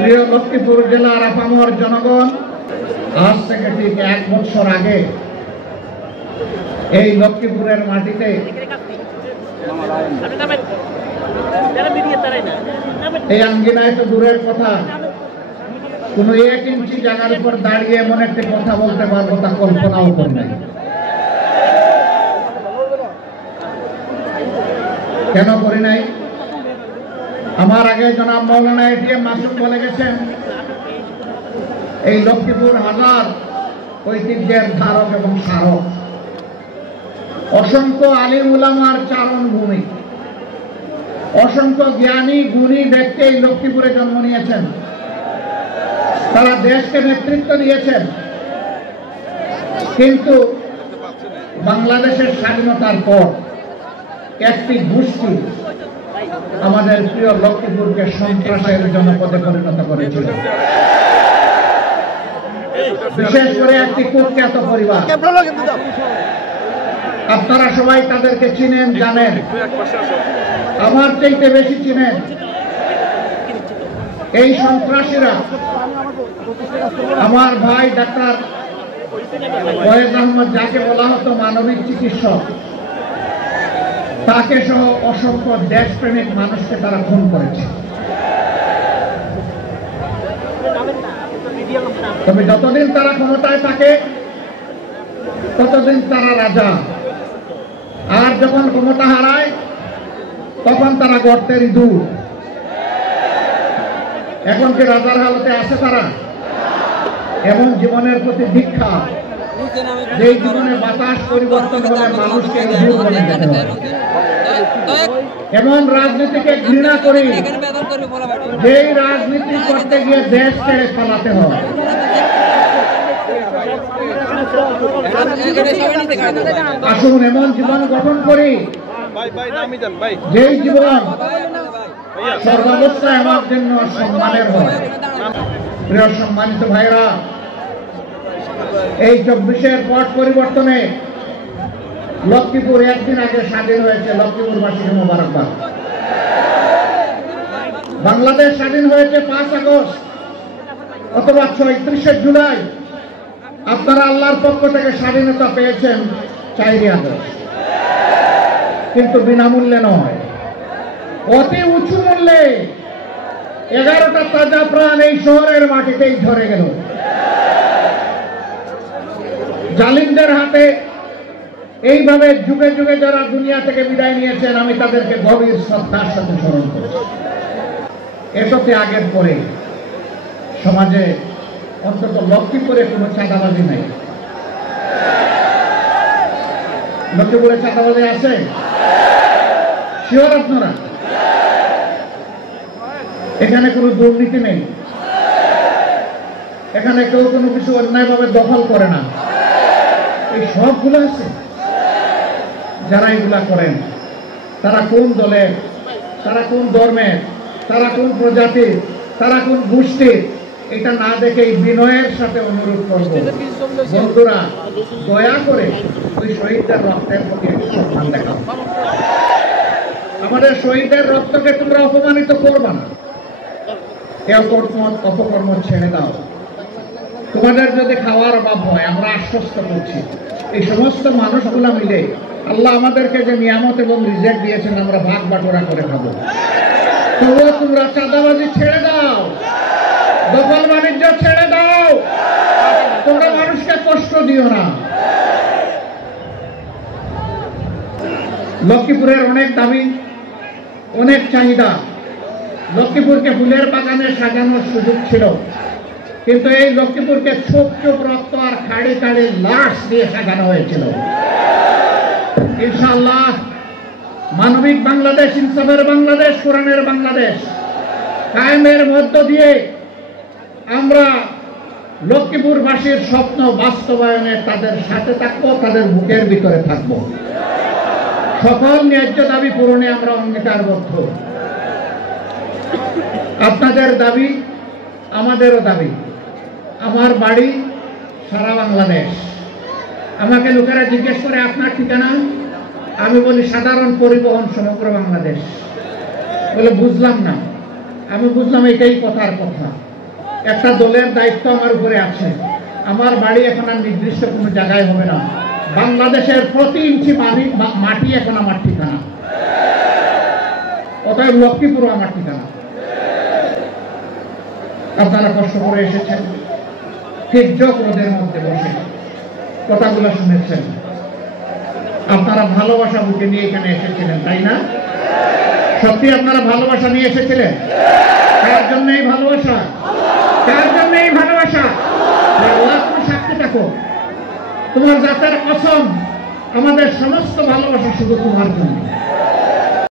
প্রিয় লক্ষ্মীপুর জেলার আপামর জনগণ, আজ থেকে ঠিক 1 বছর আগে এই লক্ষ্মীপুরের মাটিতে এই আঙ্গিনায় তো দূরের কথা, কোন 1 ইঞ্চি জায়গার উপর দাঁড়িয়ে এমন একটি কথা বলতে পারবো তা কল্পনাও করি নাই। কেন করি নাই? আমার আগে জনাব মৌলানা এটিএম মাসুম বলে গেছেন, এই লক্ষ্মীপুর হাজার ঐতিহ্যের ধারক এবং স্মারক, অসংখ্য আলিম উলামার চারণ ভূমি, অসংখ্য জ্ঞানী গুণী ব্যক্তি এই লক্ষ্মীপুরে জন্ম নিয়েছেন। তারা দেশকে নেতৃত্ব দিয়েছেন, কিন্তু বাংলাদেশের স্বাধীনতার পর একটি গোষ্ঠী আমাদের প্রিয় লক্ষ্মীপুরকে সন্ত্রাসের জনপদে পরিণত করেছিল। বিশেষ করে একটি কুখ্যাত পরিবার, আপনারা সবাই তাদেরকে চিনেন, জানেন, আমার চাইতে বেশি চিনেন। এই সন্ত্রাসীরা আমার ভাই ডাক্তার ফয়েজ আহমদ, যাকে বলা হতো মানবিক চিকিৎসক, তাকে সহ অসংখ্য দেশপ্রেমিক মানুষকে তারা খুন করেছে। তবে যতদিন তারা ক্ষমতায় থাকে ততদিন তারা রাজা, আর যখন ক্ষমতা হারায় তখন তারা গর্তের ইঁদুর। এখন কি রাজার হালতে আছে তারা? এবং জীবনের প্রতি দীক্ষা, যেই জীবনে বাতাস পরিবর্তন হলে মানুষকে ইঁদুর বলে যেতে হয়। এমন রাজনীতিকে ঘৃণা করি, যেই রাজনীতি করতে গিয়ে দেশ ছেড়ে পালাতে হয়। আসুন এমন জীবন গঠন করি, যেই জীবন সর্বাবস্থায় আমার জন্য সম্মানের হয়। প্রিয় সম্মানিত ভাইরা, এই 24-এর পট পরিবর্তনে লক্ষ্মীপুর একদিন আগে স্বাধীন হয়েছে। লক্ষ্মীপুরবাসীকে মোবারকবাদ। বাংলাদেশ স্বাধীন হয়েছে 5 আগস্ট অথবা 31শে জুলাই। আপনারা আল্লাহর পক্ষ থেকে স্বাধীনতা পেয়েছেন 4 আগস্ট, কিন্তু বিনামূল্যে নয়, অতি উঁচু মূল্যে। 11টা তাজা প্রাণ এই শহরের মাটিতেই ঝরে গেল। জালিমদের হাতে এইভাবে যুগে যুগে যারা দুনিয়া থেকে বিদায় নিয়েছেন, আমি তাদেরকে গভীর শ্রদ্ধার সাথে স্মরণ করি। এটাতে আগের পরে সমাজে অন্তত লক্ষ্মীপুরে কোনো চাঁদাবাজি নাই। লক্ষ্মীপুরে চাঁদাবাজি আছে? শিওর আপনারা? এখানে কোনো দুর্নীতি নেই, এখানে কেউ কোনো কিছু অন্যায়ভাবে দখল করে না। এই সবগুলো আছে। যারা এগুলা করেন তারা কোন দলের, তারা কোন ধর্মের, তারা কোন প্রজাতির, তারা কোন গোষ্ঠীর, এটা না দেখে বিনয়ের সাথে অনুরোধ করব, বন্ধুরা দয়া করে ওই শহীদদের রক্তের প্রতি সম্মান দেখাও। আমাদের শহীদদের রক্তকে তোমরা অপমানিত করবা না। কেউ অপকর্ম ছেড়ে দাও। তোমাদের যদি খাওয়ার অভাব হয়, আমরা আশ্বস্ত করছি, এই সমস্ত মানুষগুলা মিলে আল্লাহ আমাদেরকে যে নিয়ামত এবং রিজেক্ট দিয়েছেন, আমরা ভাগ বাটোয়ারা করে খাবো। তবুও তোমরা চাঁদাবাজি ছেড়ে দাও, দখল বাণিজ্য ছেড়ে দাও, তোমরা মানুষকে কষ্ট দিও না। লক্ষ্মীপুরের অনেক দাবি, অনেক চাহিদা। লক্ষ্মীপুরকে ফুলের বাগানে সাজানোর সুযোগ ছিল, কিন্তু এই লক্ষ্মীপুরকে ছোপ ছোপ রক্ত আর খাড়ি খাড়ি লাশ দিয়ে সাজানো হয়েছিল। ইনশাআল্লাহ মানবিক বাংলাদেশ, ইনসাফের বাংলাদেশ, কোরআনের বাংলাদেশ কায়েমের মধ্য দিয়ে আমরা লক্ষ্মীপুরবাসীর স্বপ্ন বাস্তবায়নে তাদের সাথে থাকবো, তাদের বুকের ভিতরে থাকবো। সকল ন্যায্য দাবি পূরণে আমরা অঙ্গীকারবদ্ধ। আপনাদের দাবি আমাদেরও দাবি। আমার বাড়ি সারা বাংলাদেশ। আমাকে লোকেরা জিজ্ঞেস করে আপনার ঠিকানা, আমি বলি সাধারণ পরিবহন সমগ্র বাংলাদেশ। বলে বুঝলাম না। আমি বুঝলাম এটাই কথার কথা। একটা দলের দায়িত্ব আমার উপরে আছে। আমার বাড়ি এখন আর নির্দিষ্ট কোনো জায়গায় হবে না, বাংলাদেশের প্রতি ইঞ্চি মাটি এখন আমার ঠিকানা। অতএব লক্ষ্মীপুর আমার ঠিকানা। আপনারা কষ্ট করে এসেছেন, হিজ্জক রোদের মধ্যে বসে কথাগুলো শুনেছেন, আপনারা ভালোবাসা বুকে নিয়ে এখানে এসেছিলেন, তাই না? সত্যি আপনারা ভালোবাসা নিয়ে এসেছিলেন? কার জন্য এই ভালোবাসা? কার জন্য এই ভালোবাসা? আল্লাহ তুমি সাক্ষী থাকো, তোমার জাতের কসম, আমাদের সমস্ত ভালোবাসা শুধু তোমার জন্য।